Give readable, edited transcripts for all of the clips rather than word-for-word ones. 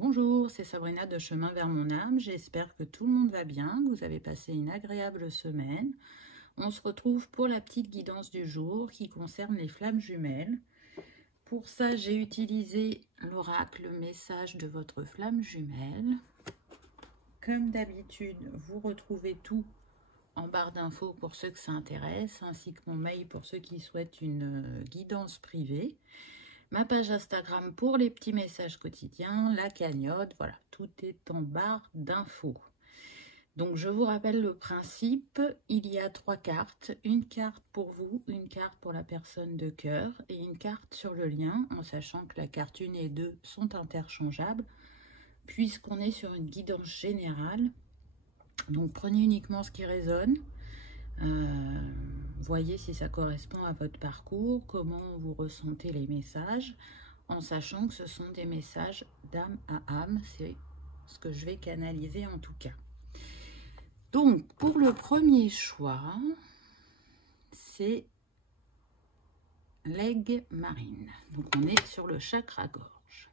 Bonjour, c'est Sabrina de Chemin vers mon âme. J'espère que tout le monde va bien, que vous avez passé une agréable semaine. On se retrouve pour la petite guidance du jour qui concerne les flammes jumelles. Pour ça, j'ai utilisé l'oracle message de votre flamme jumelle. Comme d'habitude, vous retrouvez tout en barre d'infos pour ceux que ça intéresse, ainsi que mon mail pour ceux qui souhaitent une guidance privée. Ma page Instagram pour les petits messages quotidiens, la cagnotte, voilà, tout est en barre d'infos. Donc je vous rappelle le principe, il y a 3 cartes, une carte pour vous, une carte pour la personne de cœur et une carte sur le lien, en sachant que la carte 1 et 2 sont interchangeables, puisqu'on est sur une guidance générale. Donc prenez uniquement ce qui résonne. Voyez si ça correspond à votre parcours, comment vous ressentez les messages, en sachant que ce sont des messages d'âme à âme, c'est ce que je vais canaliser en tout cas. Donc, pour le premier choix, c'est l'aigle marine. Donc, on est sur le chakra gorge.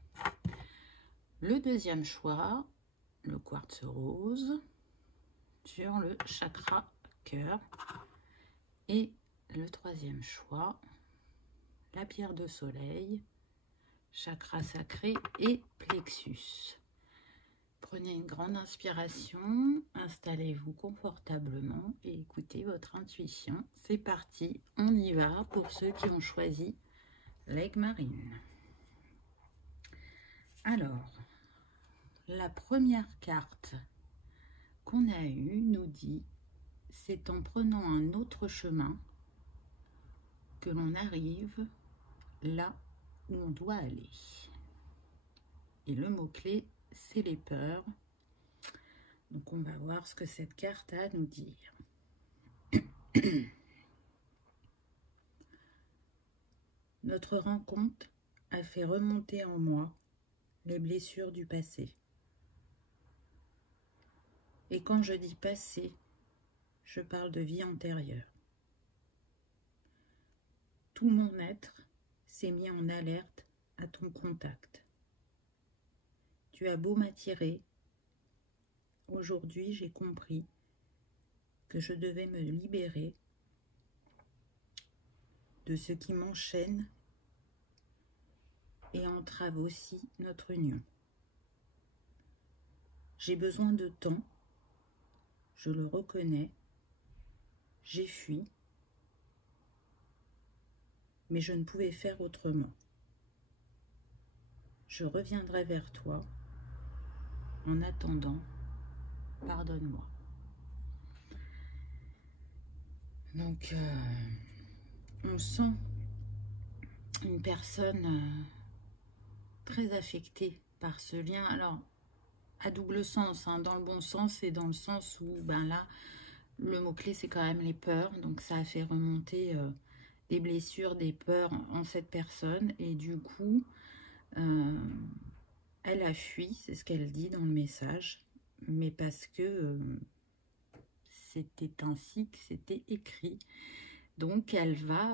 Le deuxième choix, le quartz rose, sur le chakra cœur. Et le troisième choix, la pierre de soleil, chakra sacré et plexus. Prenez une grande inspiration, installez-vous confortablement et écoutez votre intuition. C'est parti, on y va pour ceux qui ont choisi l'aigle marine. Alors, la première carte qu'on a eue nous dit « C'est en prenant un autre chemin que l'on arrive là où on doit aller. » Et le mot-clé, c'est les peurs. Donc, on va voir ce que cette carte a à nous dire. Notre rencontre a fait remonter en moi les blessures du passé. Et quand je dis passé, je parle de vie antérieure. Tout mon être s'est mis en alerte à ton contact. Tu as beau m'attirer, aujourd'hui j'ai compris que je devais me libérer de ce qui m'enchaîne et entrave aussi notre union. J'ai besoin de temps, je le reconnais, j'ai fui, mais je ne pouvais faire autrement. Je reviendrai vers toi. En attendant, pardonne-moi. Donc, on sent une personne très affectée par ce lien. Alors, à double sens, hein, dans le bon sens et dans le sens où, ben là, le mot-clé, c'est quand même les peurs. Donc, ça a fait remonter des blessures, des peurs en cette personne. Et du coup, elle a fui, c'est ce qu'elle dit dans le message. Mais parce que c'était ainsi que c'était écrit. Donc, elle va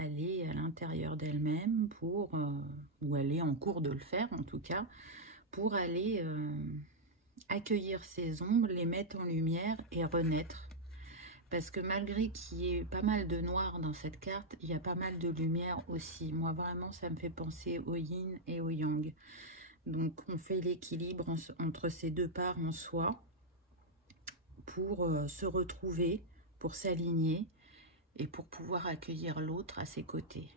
aller à l'intérieur d'elle-même pour, ou elle est en cours de le faire en tout cas, pour aller accueillir ses ombres, les mettre en lumière et renaître. Parce que malgré qu'il y ait pas mal de noir dans cette carte, il y a pas mal de lumière aussi. Moi, vraiment, ça me fait penser au yin et au yang. Donc, on fait l'équilibre entre ces deux parts en soi pour se retrouver, pour s'aligner et pour pouvoir accueillir l'autre à ses côtés.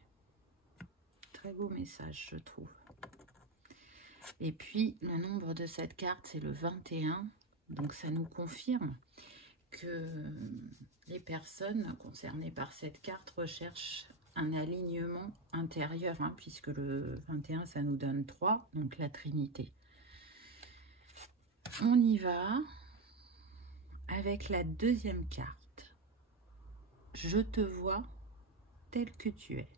Très beau message, je trouve. Et puis, le nombre de cette carte, c'est le 21. Donc, ça nous confirme que les personnes concernées par cette carte recherchent un alignement intérieur, hein, puisque le 21, ça nous donne 3, donc la Trinité. On y va avec la deuxième carte. Je te vois tel que tu es.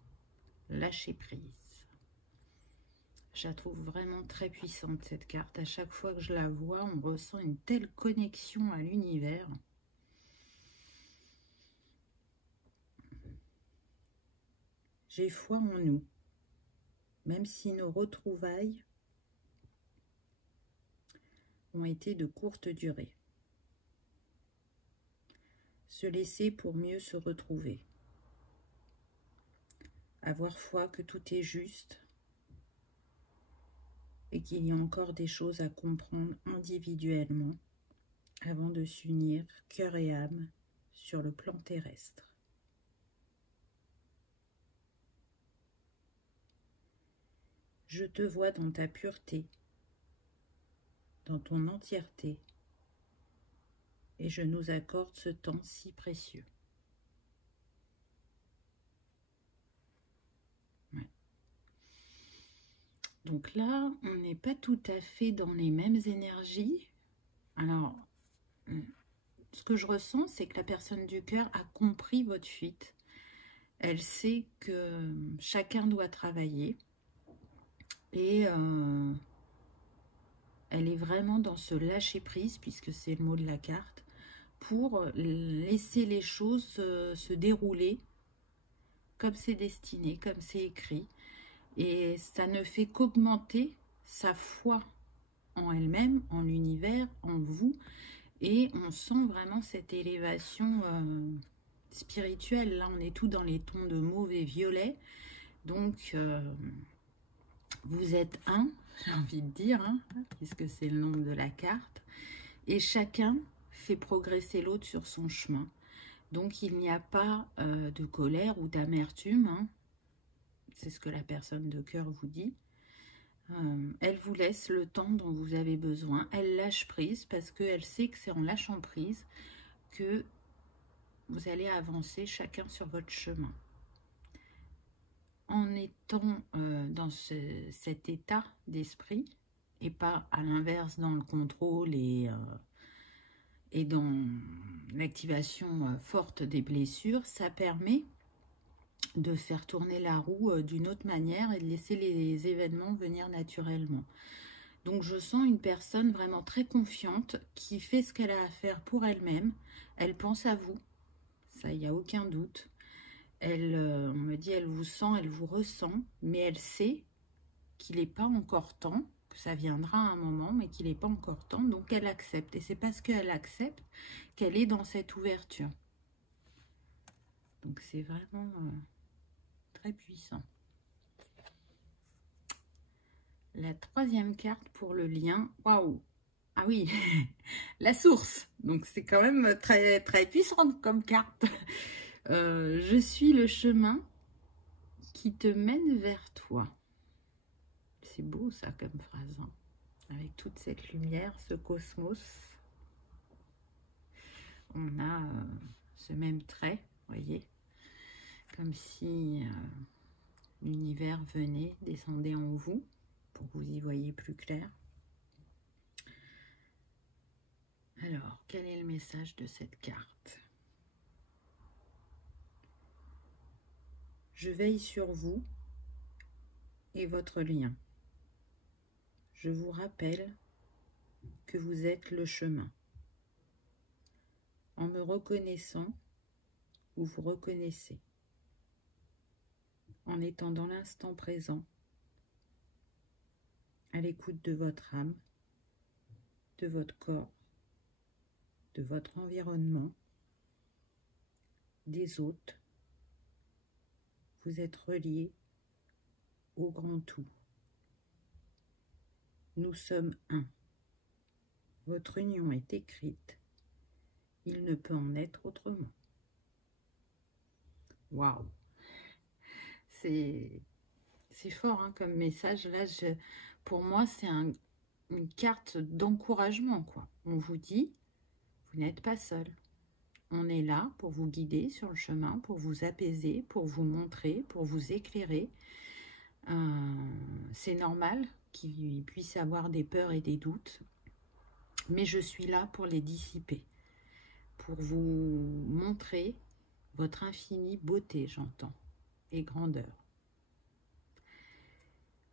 Lâcher prise. Je la trouve vraiment très puissante cette carte. À chaque fois que je la vois, on ressent une telle connexion à l'univers. J'ai foi en nous, même si nos retrouvailles ont été de courte durée. Se laisser pour mieux se retrouver. Avoir foi que tout est juste et qu'il y a encore des choses à comprendre individuellement avant de s'unir cœur et âme sur le plan terrestre. Je te vois dans ta pureté, dans ton entièreté, et je nous accorde ce temps si précieux. Ouais. Donc là, on n'est pas tout à fait dans les mêmes énergies. Alors, ce que je ressens, c'est que la personne du cœur a compris votre fuite. Elle sait que chacun doit travailler. Et elle est vraiment dans ce lâcher-prise, puisque c'est le mot de la carte, pour laisser les choses se dérouler comme c'est destiné, comme c'est écrit. Et ça ne fait qu'augmenter sa foi en elle-même, en l'univers, en vous. Et on sent vraiment cette élévation spirituelle. Là, on est tout dans les tons de mauve et violet. Donc, vous êtes un, j'ai envie de dire, hein, puisque c'est le nom de la carte. Et chacun fait progresser l'autre sur son chemin. Donc, il n'y a pas de colère ou d'amertume. Hein. C'est ce que la personne de cœur vous dit. Elle vous laisse le temps dont vous avez besoin. Elle lâche prise parce qu'elle sait que c'est en lâchant prise que vous allez avancer chacun sur votre chemin. En étant dans cet état d'esprit et pas à l'inverse dans le contrôle et dans l'activation forte des blessures, ça permet de faire tourner la roue d'une autre manière et de laisser les événements venir naturellement. Donc je sens une personne vraiment très confiante qui fait ce qu'elle a à faire pour elle-même. Elle pense à vous, ça, il n'y a aucun doute. Elle, on me dit, elle vous sent, elle vous ressent, mais elle sait qu'il n'est pas encore temps, que ça viendra à un moment, mais qu'il n'est pas encore temps, donc elle accepte. Et c'est parce qu'elle accepte qu'elle est dans cette ouverture. Donc c'est vraiment très puissant. La troisième carte pour le lien, waouh! Ah oui, la source. Donc c'est quand même très, très puissant comme carte. Je suis le chemin qui te mène vers toi. C'est beau ça comme phrase, hein, avec toute cette lumière, ce cosmos. On a ce même trait, voyez, comme si l'univers venait, descendait en vous, pour que vous y voyez plus clair. Alors, quel est le message de cette carte? Je veille sur vous et votre lien. Je vous rappelle que vous êtes le chemin. En me reconnaissant, vous vous reconnaissez. En étant dans l'instant présent, à l'écoute de votre âme, de votre corps, de votre environnement, des autres, vous êtes reliés au grand tout. Nous sommes un. Votre union est écrite. Il ne peut en être autrement. Waouh! C'est fort hein, comme message. Là, pour moi, c'est une carte d'encouragement, quoi. On vous dit, vous n'êtes pas seul. On est là pour vous guider sur le chemin, pour vous apaiser, pour vous montrer, pour vous éclairer. C'est normal qu'il puisse y avoir des peurs et des doutes, mais je suis là pour les dissiper, pour vous montrer votre infinie beauté, j'entends, et grandeur.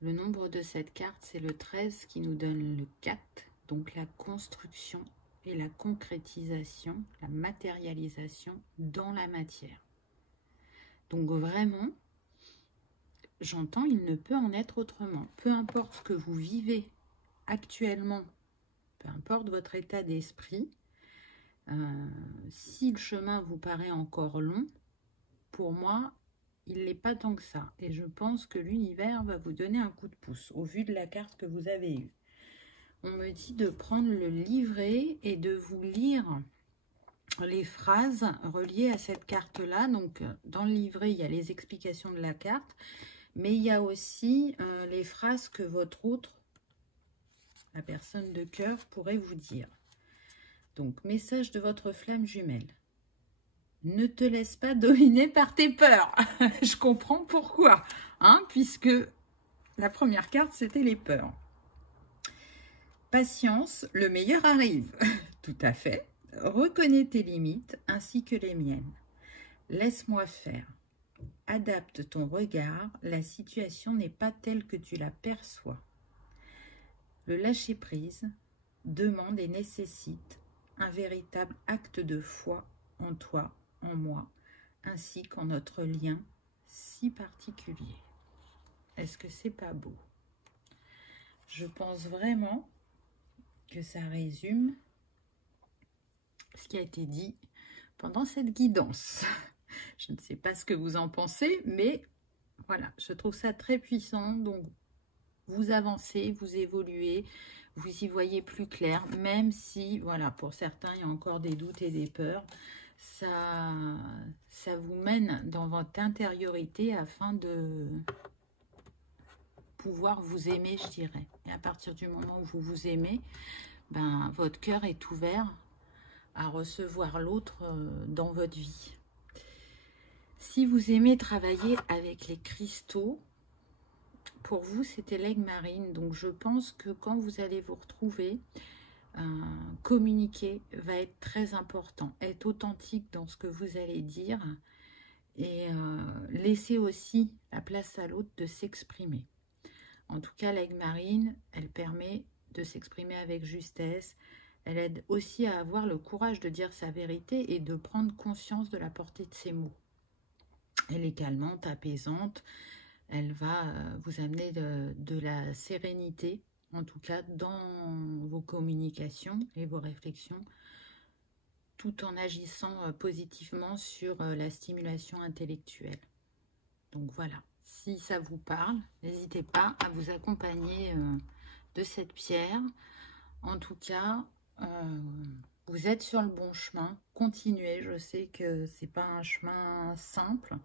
Le nombre de cette carte, c'est le 13 qui nous donne le 4, donc la construction et la concrétisation, la matérialisation dans la matière. Donc vraiment, j'entends, il ne peut en être autrement. Peu importe ce que vous vivez actuellement peu importe votre état d'esprit, si le chemin vous paraît encore long, pour moi, il n'est pas tant que ça. Et je pense que l'univers va vous donner un coup de pouce au vu de la carte que vous avez eue. On me dit de prendre le livret et de vous lire les phrases reliées à cette carte-là. Donc, dans le livret, il y a les explications de la carte, mais il y a aussi les phrases que votre autre, la personne de cœur, pourrait vous dire. Donc, message de votre flamme jumelle. Ne te laisse pas dominer par tes peurs. Je comprends pourquoi, hein, puisque la première carte, c'était les peurs. Patience, le meilleur arrive. Tout à fait. Reconnais tes limites ainsi que les miennes. Laisse-moi faire. Adapte ton regard. La situation n'est pas telle que tu la perçois. Le lâcher-prise demande et nécessite un véritable acte de foi en toi, en moi, ainsi qu'en notre lien si particulier. Est-ce que c'est pas beau? Je pense vraiment que ça résume ce qui a été dit pendant cette guidance. Je ne sais pas ce que vous en pensez, mais voilà, je trouve ça très puissant. Donc, vous avancez, vous évoluez, vous y voyez plus clair, même si, voilà, pour certains, il y a encore des doutes et des peurs. Ça vous mène dans votre intériorité afin de pouvoir vous aimer, je dirais. Et à partir du moment où vous vous aimez, ben, votre cœur est ouvert à recevoir l'autre dans votre vie. Si vous aimez travailler avec les cristaux, pour vous, c'était l'aigle marine. Donc, je pense que quand vous allez vous retrouver, communiquer va être très important. Être authentique dans ce que vous allez dire et laisser aussi la place à l'autre de s'exprimer. En tout cas, l'aigle marine, elle permet de s'exprimer avec justesse. Elle aide aussi à avoir le courage de dire sa vérité et de prendre conscience de la portée de ses mots. Elle est calmante, apaisante. Elle va vous amener de la sérénité, en tout cas dans vos communications et vos réflexions, tout en agissant positivement sur la stimulation intellectuelle. Donc voilà, si ça vous parle, n'hésitez pas à vous accompagner de cette pierre. En tout cas, vous êtes sur le bon chemin. Continuez, je sais que c'est pas un chemin simple,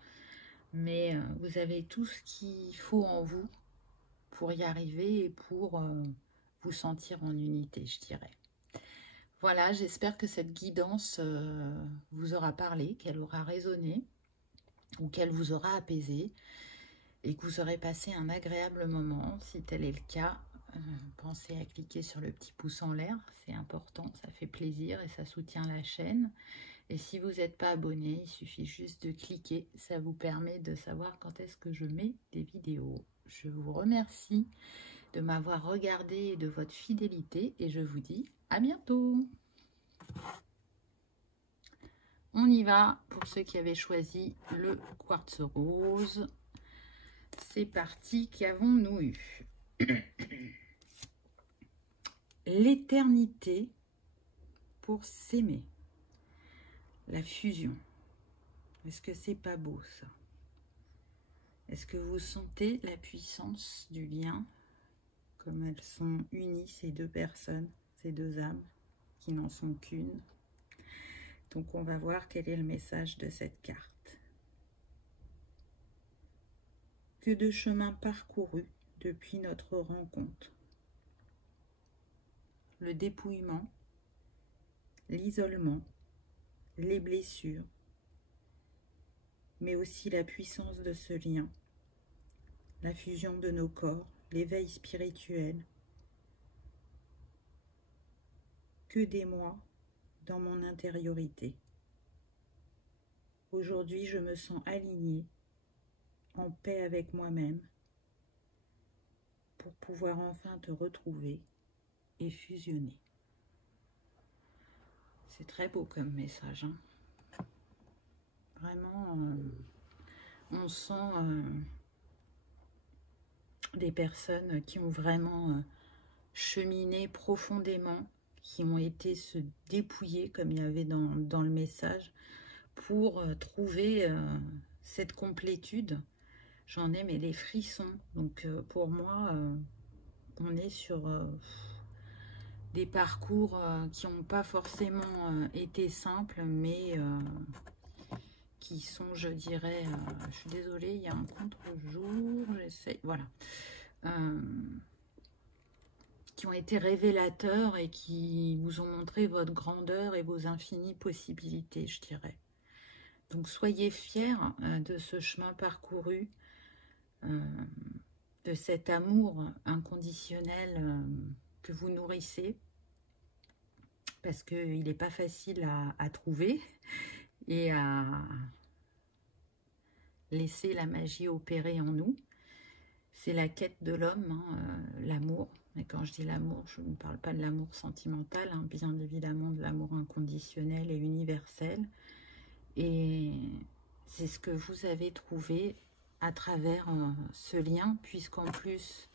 mais vous avez tout ce qu'il faut en vous pour y arriver et pour vous sentir en unité, je dirais. Voilà, j'espère que cette guidance vous aura parlé, qu'elle aura résonné ou qu'elle vous aura apaisé et que vous aurez passé un agréable moment. Si tel est le cas, pensez à cliquer sur le petit pouce en l'air, c'est important, ça fait plaisir et ça soutient la chaîne. Et si vous n'êtes pas abonné, il suffit juste de cliquer, ça vous permet de savoir quand est-ce que je mets des vidéos. Je vous remercie de m'avoir regardé et de votre fidélité et je vous dis à bientôt. On y va pour ceux qui avaient choisi le quartz rose. C'est parti, qu'avons-nous eu? L'éternité pour s'aimer. La fusion. Est-ce que c'est pas beau ça? Est-ce que vous sentez la puissance du lien, comme elles sont unies, ces deux personnes, ces deux âmes, qui n'en sont qu'une? Donc on va voir quel est le message de cette carte. Que de chemin parcouru depuis notre rencontre. Le dépouillement, l'isolement, les blessures, mais aussi la puissance de ce lien, la fusion de nos corps, l'éveil spirituel. Que des mois dans mon intériorité. Aujourd'hui, je me sens alignée, en paix avec moi-même, pour pouvoir enfin te retrouver et fusionner. C'est très beau comme message, hein. Vraiment, on sent des personnes qui ont vraiment cheminé profondément qui ont été se dépouiller, comme il y avait dans le message, pour trouver cette complétude. J'en ai mais les frissons. Donc pour moi, on est sur des parcours qui n'ont pas forcément été simples, mais qui sont, je dirais, je suis désolée, il y a un contre-jour, j'essaie, voilà, qui ont été révélateurs et qui vous ont montré votre grandeur et vos infinies possibilités, je dirais. Donc soyez fiers de ce chemin parcouru, de cet amour inconditionnel que vous nourrissez, parce qu'il n'est pas facile à trouver et à laisser la magie opérer en nous. C'est la quête de l'homme, hein, l'amour. Et quand je dis l'amour, je ne parle pas de l'amour sentimental, hein, bien évidemment de l'amour inconditionnel et universel. Et c'est ce que vous avez trouvé à travers ce lien, puisqu'en plus,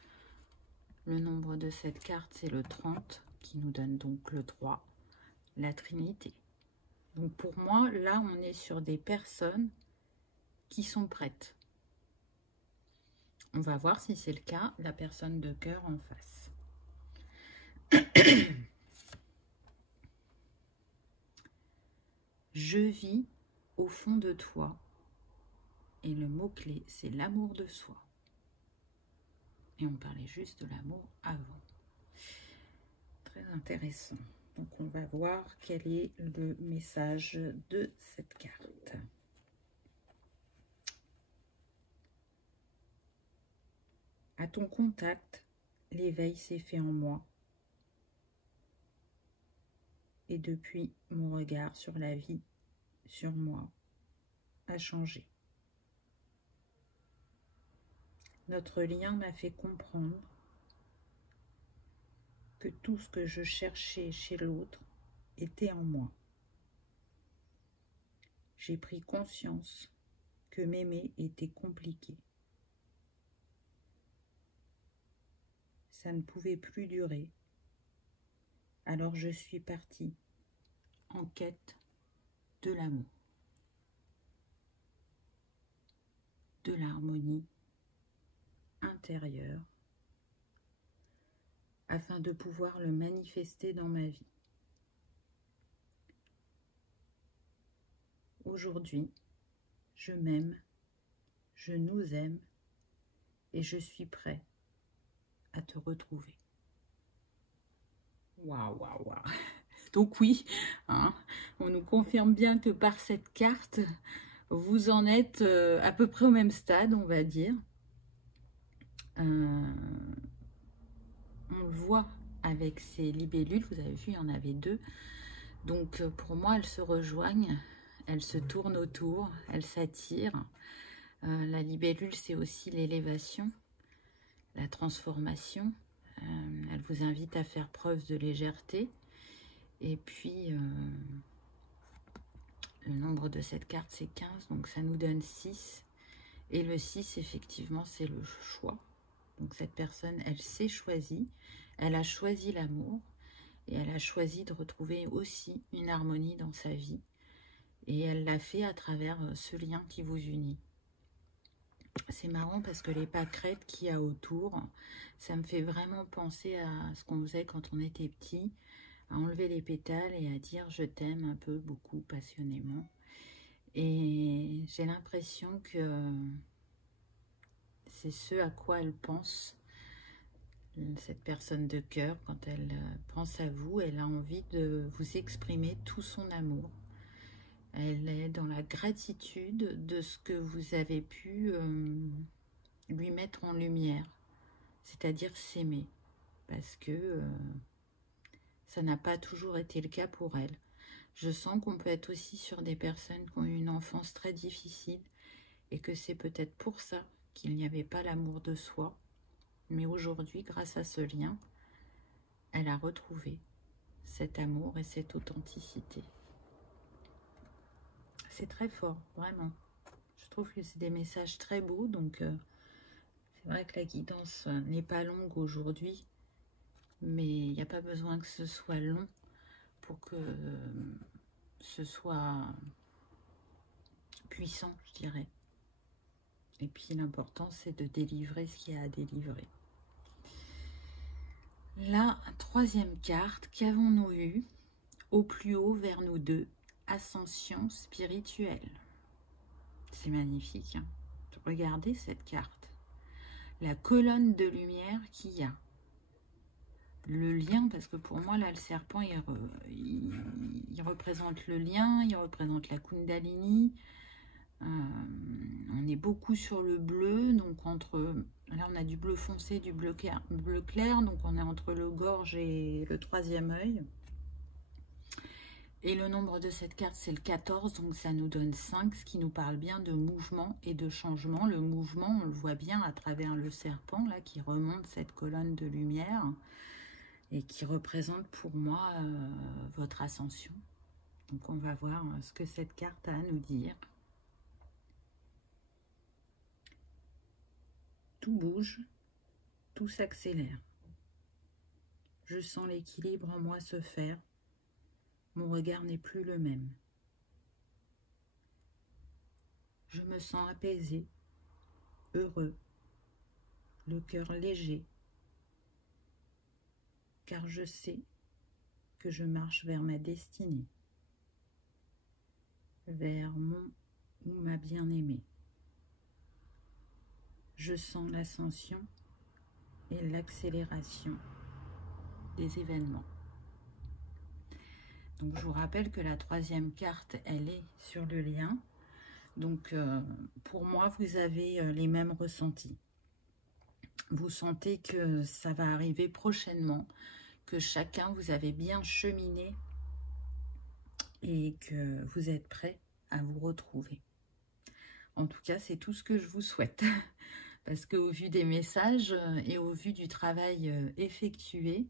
le nombre de cette carte, c'est le 30, qui nous donne donc le 3, la Trinité. Donc pour moi, là, on est sur des personnes qui sont prêtes. On va voir si c'est le cas, la personne de cœur en face. Je vis au fond de toi. Et le mot-clé, c'est l'amour de soi. Et on parlait juste de l'amour avant. Très intéressant. Donc on va voir quel est le message de cette carte. À ton contact, l'éveil s'est fait en moi. Et depuis, mon regard sur la vie, sur moi, a changé. Notre lien m'a fait comprendre que tout ce que je cherchais chez l'autre était en moi. J'ai pris conscience que m'aimer était compliqué. Ça ne pouvait plus durer. Alors je suis partie en quête de l'amour, de l'harmonie intérieure, afin de pouvoir le manifester dans ma vie. Aujourd'hui, je m'aime, je nous aime et je suis prêt à te retrouver. Waouh, waouh, waouh. Donc oui, hein, on nous confirme bien que par cette carte, vous en êtes à peu près au même stade, on va dire. On le voit avec ces libellules, vous avez vu, il y en avait 2. Donc pour moi, elles se rejoignent, elles se tournent autour, elles s'attirent. La libellule, c'est aussi l'élévation, la transformation. Elle vous invite à faire preuve de légèreté. Et puis, le nombre de cette carte, c'est 15, donc ça nous donne 6. Et le 6, effectivement, c'est le choix. Donc cette personne, elle s'est choisie, elle a choisi l'amour, et elle a choisi de retrouver aussi une harmonie dans sa vie. Et elle l'a fait à travers ce lien qui vous unit. C'est marrant parce que les pâquerettes qu'il y a autour, ça me fait vraiment penser à ce qu'on faisait quand on était petit, à enlever les pétales et à dire je t'aime un peu, beaucoup, passionnément. Et j'ai l'impression que c'est ce à quoi elle pense, cette personne de cœur, quand elle pense à vous. Elle a envie de vous exprimer tout son amour. Elle est dans la gratitude de ce que vous avez pu lui mettre en lumière, c'est-à-dire s'aimer, parce que ça n'a pas toujours été le cas pour elle. Je sens qu'on peut être aussi sur des personnes qui ont eu une enfance très difficile et que c'est peut-être pour ça qu'il n'y avait pas l'amour de soi. Mais aujourd'hui, grâce à ce lien, elle a retrouvé cet amour et cette authenticité. C'est très fort, vraiment. Je trouve que c'est des messages très beaux, donc c'est vrai que la guidance n'est pas longue aujourd'hui, mais il n'y a pas besoin que ce soit long pour que ce soit puissant, je dirais. Et puis l'important, c'est de délivrer ce qu'il y a à délivrer. La troisième carte, qu'avons-nous eu? Au plus haut vers nous deux, ascension spirituelle. C'est magnifique, hein? Regardez cette carte. La colonne de lumière qu'il y a. Le lien, parce que pour moi, là, le serpent, il représente le lien, il représente la Kundalini. On est beaucoup sur le bleu, donc là, on a du bleu foncé, du bleu clair, donc on est entre le gorge et le troisième œil. Et le nombre de cette carte, c'est le 14, donc ça nous donne 5, ce qui nous parle bien de mouvement et de changement. Le mouvement, on le voit bien à travers le serpent, là, qui remonte cette colonne de lumière et qui représente pour moi votre ascension. Donc on va voir ce que cette carte a à nous dire. Tout bouge, tout s'accélère. Je sens l'équilibre en moi se faire. Mon regard n'est plus le même. Je me sens apaisé, heureux, le cœur léger, car je sais que je marche vers ma destinée, vers mon ou ma bien-aimée. Je sens l'ascension et l'accélération des événements. Donc je vous rappelle que la troisième carte, elle est sur le lien. Donc pour moi, vous avez les mêmes ressentis. Vous sentez que ça va arriver prochainement, que chacun, vous avez bien cheminé et que vous êtes prêts à vous retrouver. En tout cas, c'est tout ce que je vous souhaite. Parce qu'au vu des messages et au vu du travail effectué,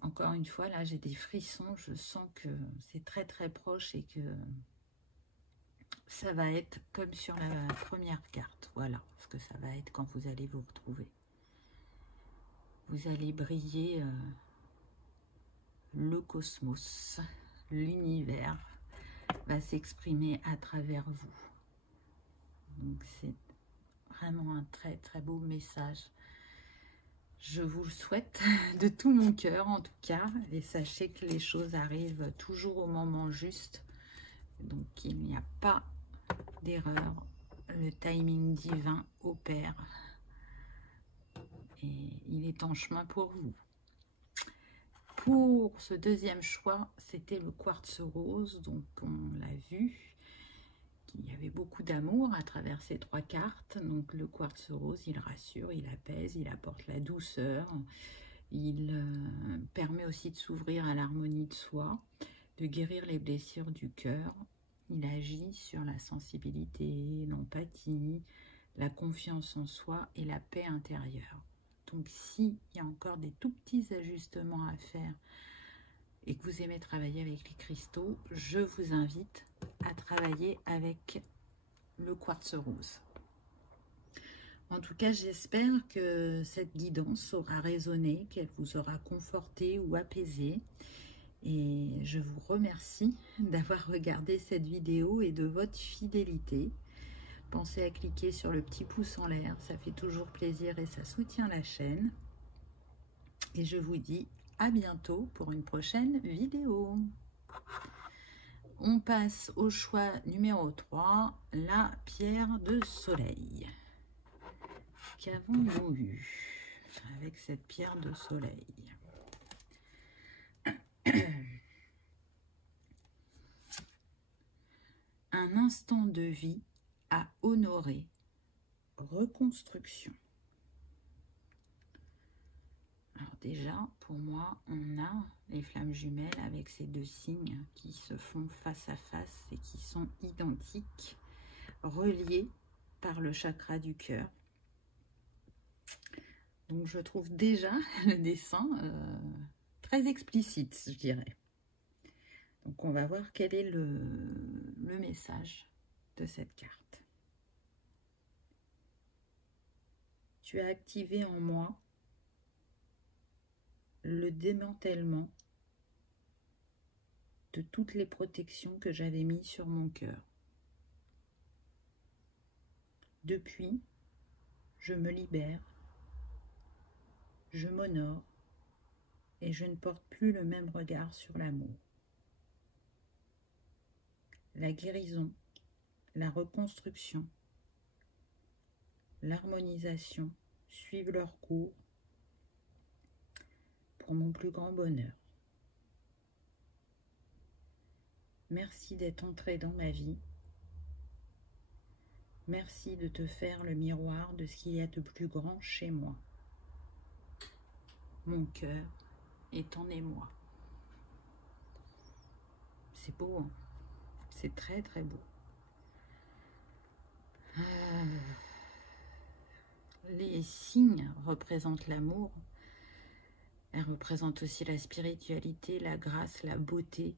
encore une fois, là, j'ai des frissons. Je sens que c'est très, très proche et que ça va être comme sur la première carte. Voilà ce que ça va être quand vous allez vous retrouver. Vous allez briller le cosmos, l'univers va s'exprimer à travers vous. Donc c'est vraiment un très, très beau message. Je vous le souhaite de tout mon cœur en tout cas, et sachez que les choses arrivent toujours au moment juste, donc il n'y a pas d'erreur, le timing divin opère et il est en chemin pour vous. Pour ce deuxième choix, c'était le quartz rose, donc on l'a vu, il y avait beaucoup d'amour à travers ces trois cartes. Donc le quartz rose, il rassure, il apaise, il apporte la douceur, il permet aussi de s'ouvrir à l'harmonie de soi, de guérir les blessures du cœur. Il agit sur la sensibilité, l'empathie, la confiance en soi et la paix intérieure. Donc s'il y a encore des tout petits ajustements à faire et que vous aimez travailler avec les cristaux, je vous invite à travailler avec le quartz rose. En tout cas, j'espère que cette guidance aura résonné, qu'elle vous aura conforté ou apaisé. Et je vous remercie d'avoir regardé cette vidéo et de votre fidélité. Pensez à cliquer sur le petit pouce en l'air, ça fait toujours plaisir et ça soutient la chaîne. Et je vous dis à bientôt pour une prochaine vidéo. On passe au choix numéro 3, la pierre de soleil. Qu'avons-nous eu avec cette pierre de soleil? Un instant de vie à honorer, reconstruction. Alors déjà, pour moi, on a les flammes jumelles avec ces deux signes qui se font face à face et qui sont identiques, reliés par le chakra du cœur. Donc je trouve déjà le dessin très explicite, je dirais. Donc on va voir quel est le message de cette carte. Tu as activé en moi le démantèlement de toutes les protections que j'avais mises sur mon cœur. Depuis, je me libère, je m'honore et je ne porte plus le même regard sur l'amour. La guérison, la reconstruction, l'harmonisation suivent leur cours pour mon plus grand bonheur. Merci d'être entré dans ma vie. Merci de te faire le miroir de ce qu'il y a de plus grand chez moi. Mon cœur est en émoi. C'est beau, hein? C'est très très beau. Les signes représentent l'amour. Elles représentent aussi la spiritualité, la grâce, la beauté.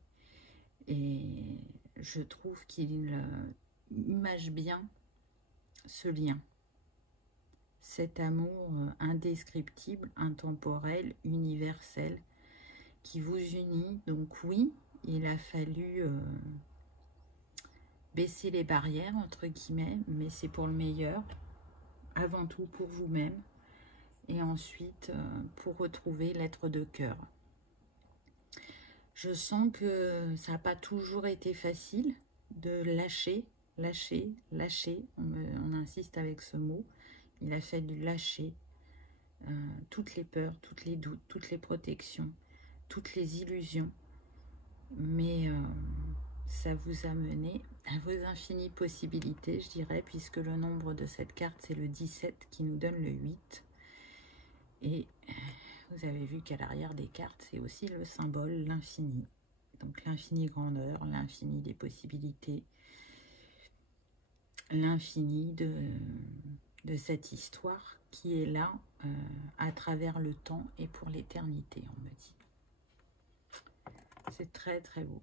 Et je trouve qu'il image bien ce lien. Cet amour indescriptible, intemporel, universel, qui vous unit. Donc oui, il a fallu baisser les barrières, entre guillemets, mais c'est pour le meilleur. Avant tout pour vous-même. Et ensuite pour retrouver l'être de cœur. Je sens que ça n'a pas toujours été facile de lâcher. On insiste avec ce mot. Il a fallu lâcher toutes les peurs, tous les doutes, toutes les protections, toutes les illusions. Mais ça vous a mené à vos infinies possibilités, je dirais, puisque le nombre de cette carte, c'est le 17 qui nous donne le 8. Et vous avez vu qu'à l'arrière des cartes, c'est aussi le symbole, l'infini. Donc l'infini grandeur, l'infini des possibilités, l'infini de cette histoire qui est là à travers le temps et pour l'éternité, on me dit. C'est très très beau.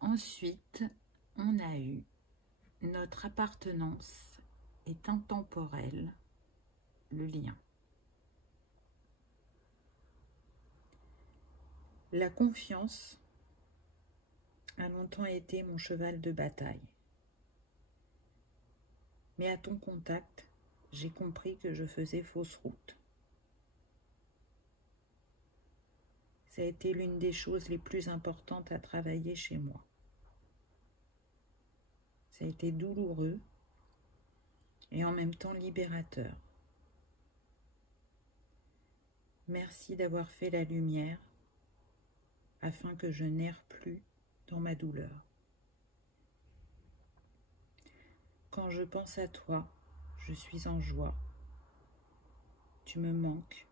Ensuite, on a eu notre appartenance est intemporelle, le lien. La confiance a longtemps été mon cheval de bataille. Mais à ton contact, j'ai compris que je faisais fausse route. Ça a été l'une des choses les plus importantes à travailler chez moi. Ça a été douloureux et en même temps libérateur. Merci d'avoir fait la lumière afin que je n'erre plus dans ma douleur. Quand je pense à toi, je suis en joie. Tu me manques,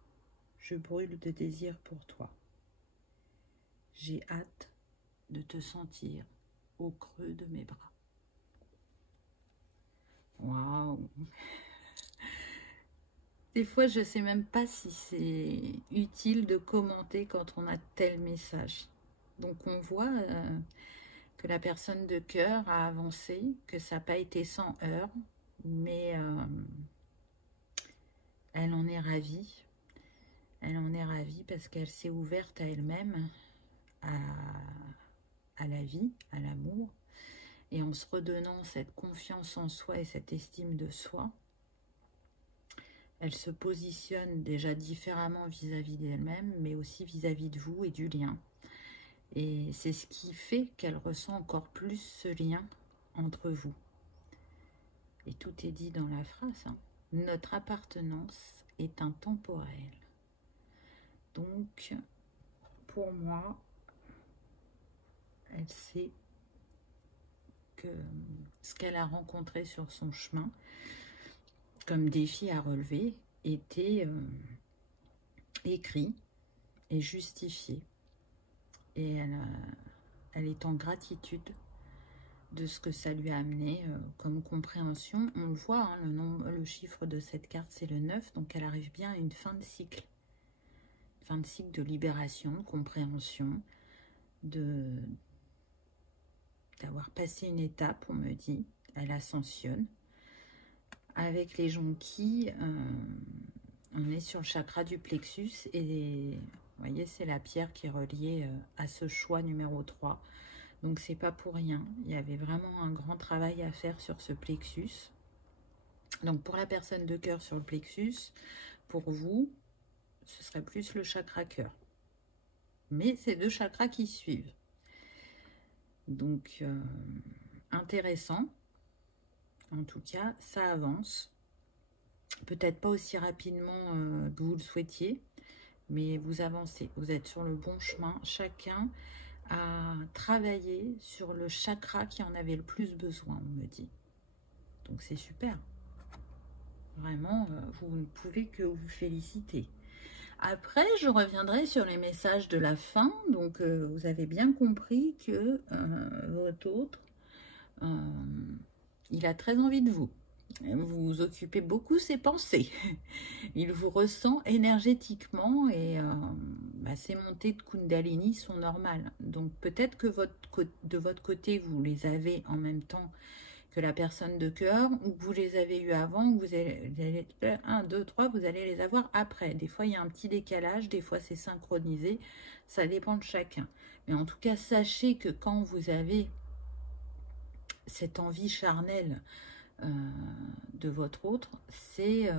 je brûle de désir pour toi. J'ai hâte de te sentir au creux de mes bras. Waouh! Des fois, je ne sais même pas si c'est utile de commenter quand on a tel message. Donc, on voit que la personne de cœur a avancé, que ça n'a pas été sans heurts, mais elle en est ravie. Elle en est ravie parce qu'elle s'est ouverte à elle-même, à la vie, à l'amour. Et en se redonnant cette confiance en soi et cette estime de soi, elle se positionne déjà différemment vis-à-vis d'elle-même, mais aussi vis-à-vis de vous et du lien. Et c'est ce qui fait qu'elle ressent encore plus ce lien entre vous. Et tout est dit dans la phrase, hein. Notre appartenance est intemporelle. Donc, pour moi, elle sait que ce qu'elle a rencontré sur son chemin, comme défi à relever, était écrit et justifié. Et elle est en gratitude de ce que ça lui a amené comme compréhension. On le voit, hein, le chiffre de cette carte, c'est le 9, donc elle arrive bien à une fin de cycle. Fin de cycle de libération, de compréhension, d'avoir passé une étape, on me dit. Elle ascensionne avec les jonquilles en est sur le chakra du plexus et vous voyez, c'est la pierre qui est reliée à ce choix numéro 3. Donc, c'est pas pour rien. Il y avait vraiment un grand travail à faire sur ce plexus. Donc, pour la personne de cœur sur le plexus, pour vous, ce serait plus le chakra cœur. Mais c'est 2 chakras qui suivent. Donc, intéressant. En tout cas, ça avance. Peut-être pas aussi rapidement que vous le souhaitiez, mais vous avancez. Vous êtes sur le bon chemin. Chacun a travaillé sur le chakra qui en avait le plus besoin, on me dit. Donc, c'est super. Vraiment, vous ne pouvez que vous féliciter. Après, je reviendrai sur les messages de la fin. Donc, vous avez bien compris que votre autre, il a très envie de vous. Vous occupez beaucoup ses pensées. Il vous ressent énergétiquement et ces montées de Kundalini sont normales. Donc, peut-être que de votre côté, vous les avez en même temps que la personne de cœur, ou que vous les avez eu avant, ou vous allez 1, 2, 3, vous allez les avoir après. Des fois, il y a un petit décalage, des fois, c'est synchronisé. Ça dépend de chacun. Mais en tout cas, sachez que quand vous avez cette envie charnelle de votre autre, c'est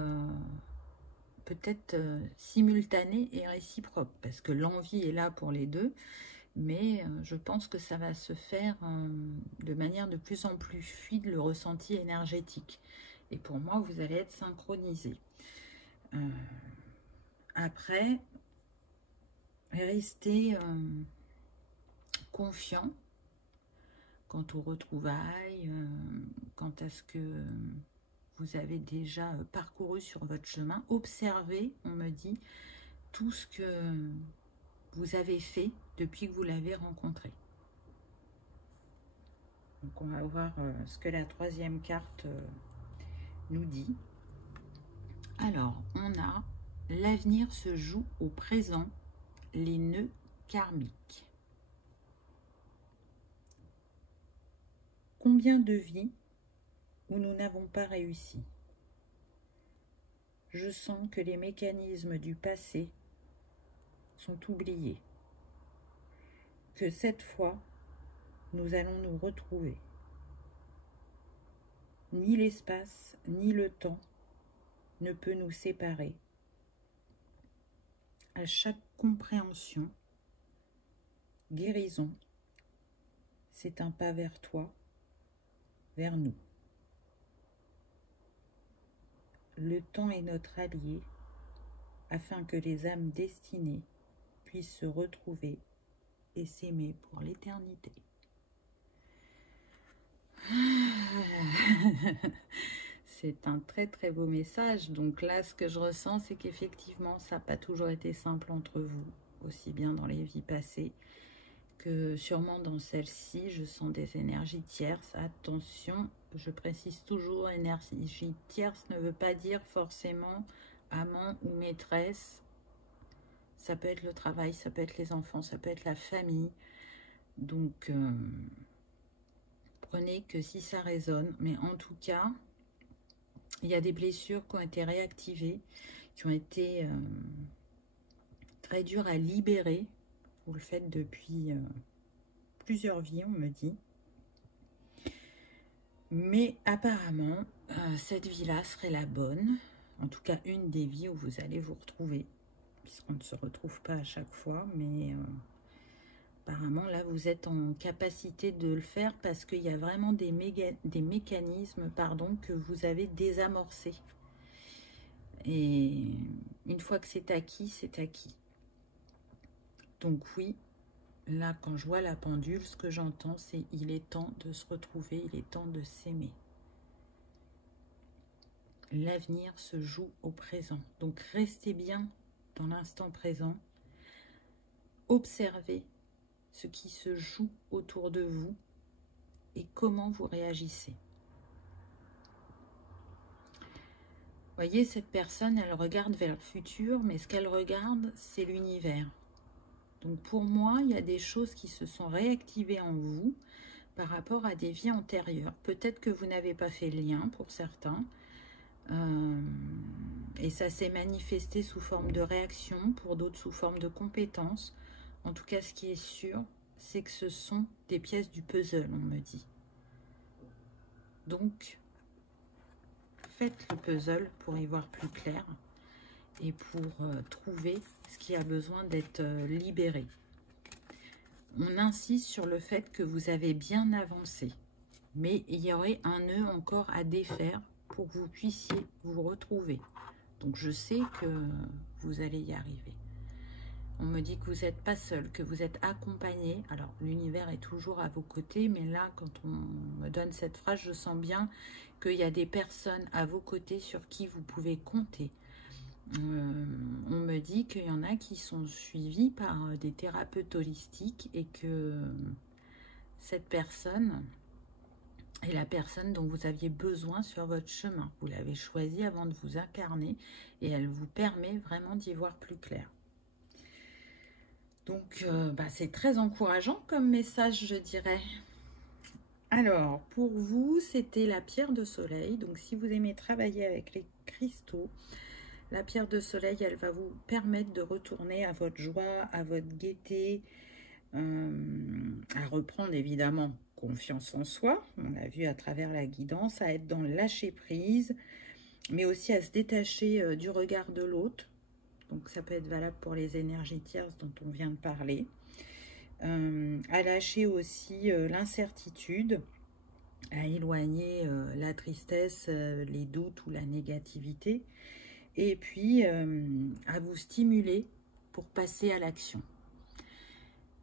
peut-être simultané et réciproque, parce que l'envie est là pour les deux, mais je pense que ça va se faire de manière de plus en plus fluide, le ressenti énergétique. Et pour moi, vous allez être synchronisés. Après, restez confiant quant aux retrouvailles, quant à ce que vous avez déjà parcouru sur votre chemin. Observez, on me dit, tout ce que vous avez fait depuis que vous l'avez rencontré. Donc, on va voir ce que la 3e carte nous dit. Alors, on a l'avenir se joue au présent, les nœuds karmiques. Combien de vies où nous n'avons pas réussi? Je sens que les mécanismes du passé sont oubliés, que cette fois, nous allons nous retrouver. Ni l'espace, ni le temps ne peut nous séparer. À chaque compréhension, guérison, c'est un pas vers toi, vers nous. Le temps est notre allié afin que les âmes destinées puissent se retrouver et s'aimer pour l'éternité. C'est un très très beau message. Donc là, ce que je ressens, c'est qu'effectivement, ça n'a pas toujours été simple entre vous, aussi bien dans les vies passées que sûrement dans celle-ci. Je sens des énergies tierces. Attention, je précise toujours, énergie tierce ne veut pas dire forcément amant ou maîtresse. Ça peut être le travail, ça peut être les enfants, ça peut être la famille. Donc, prenez que si ça résonne. Mais en tout cas, il y a des blessures qui ont été réactivées, qui ont été très dures à libérer. Vous le faites depuis plusieurs vies, on me dit. Mais apparemment, cette vie-là serait la bonne. En tout cas, une des vies où vous allez vous retrouver. Puisqu'on ne se retrouve pas à chaque fois. Mais apparemment, là, vous êtes en capacité de le faire parce qu'il y a vraiment des mécanismes que vous avez désamorcés. Et une fois que c'est acquis, c'est acquis. Donc oui, là, quand je vois la pendule, ce que j'entends, c'est il est temps de se retrouver, il est temps de s'aimer. L'avenir se joue au présent. Donc restez bien dans l'instant présent. Observez ce qui se joue autour de vous et comment vous réagissez. Voyez, cette personne, elle regarde vers le futur, mais ce qu'elle regarde, c'est l'univers. Donc pour moi, il y a des choses qui se sont réactivées en vous par rapport à des vies antérieures. Peut-être que vous n'avez pas fait le lien pour certains. Et ça s'est manifesté sous forme de réaction, pour d'autres sous forme de compétences. En tout cas, ce qui est sûr, c'est que ce sont des pièces du puzzle, on me dit. Donc, faites le puzzle pour y voir plus clair et pour trouver ce qui a besoin d'être libéré. On insiste sur le fait que vous avez bien avancé, mais il y aurait un nœud encore à défaire pour que vous puissiez vous retrouver. Donc, je sais que vous allez y arriver. On me dit que vous n'êtes pas seul, que vous êtes accompagné. Alors, l'univers est toujours à vos côtés, mais là, quand on me donne cette phrase, je sens bien qu'il y a des personnes à vos côtés sur qui vous pouvez compter. On me dit qu'il y en a qui sont suivis par des thérapeutes holistiques et que cette personne est la personne dont vous aviez besoin sur votre chemin. Vous l'avez choisie avant de vous incarner et elle vous permet vraiment d'y voir plus clair. Donc, c'est très encourageant comme message, je dirais. Alors, pour vous, c'était la pierre de soleil. Donc, si vous aimez travailler avec les cristaux, la pierre de soleil, elle va vous permettre de retourner à votre joie, à votre gaieté, à reprendre évidemment confiance en soi. On l'a vu à travers la guidance, à être dans le lâcher prise, mais aussi à se détacher du regard de l'autre. Donc, ça peut être valable pour les énergies tierces dont on vient de parler. À lâcher aussi l'incertitude, à éloigner la tristesse, les doutes ou la négativité. Et puis, à vous stimuler pour passer à l'action.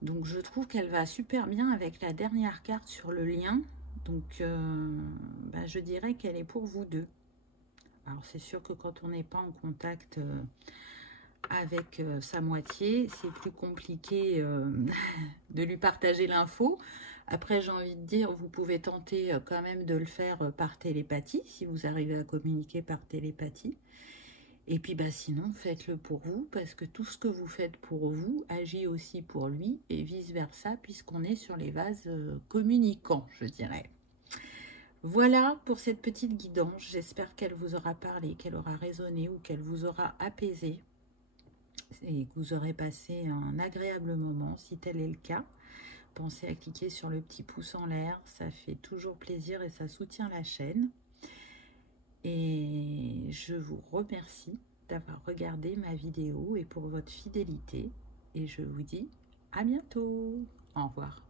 Donc, je trouve qu'elle va super bien avec la dernière carte sur le lien. Donc, je dirais qu'elle est pour vous deux. Alors, c'est sûr que quand on n'est pas en contact avec sa moitié, c'est plus compliqué de lui partager l'info. Après, j'ai envie de dire, vous pouvez tenter quand même de le faire par télépathie, si vous arrivez à communiquer par télépathie. Et puis, sinon, faites-le pour vous, parce que tout ce que vous faites pour vous agit aussi pour lui, et vice-versa, puisqu'on est sur les vases communicants, je dirais. Voilà pour cette petite guidance. J'espère qu'elle vous aura parlé, qu'elle aura résonné ou qu'elle vous aura apaisé et que vous aurez passé un agréable moment. Si tel est le cas, pensez à cliquer sur le petit pouce en l'air. Ça fait toujours plaisir et ça soutient la chaîne. Et je vous remercie d'avoir regardé ma vidéo et pour votre fidélité. Et je vous dis à bientôt. Au revoir.